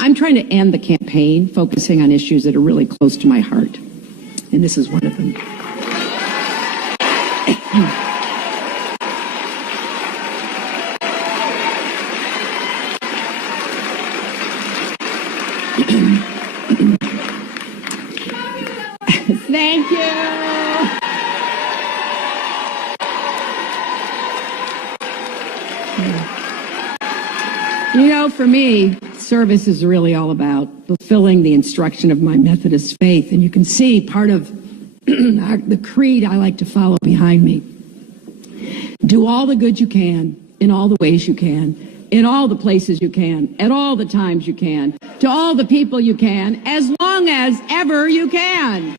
I'm trying to end the campaign focusing on issues that are really close to my heart, and this is one of them. Thank you. You know, for me, service is really all about fulfilling the instruction of my Methodist faith. And you can see part of the creed I like to follow behind me. Do all the good you can, in all the ways you can, in all the places you can, at all the times you can, to all the people you can, as long as ever you can.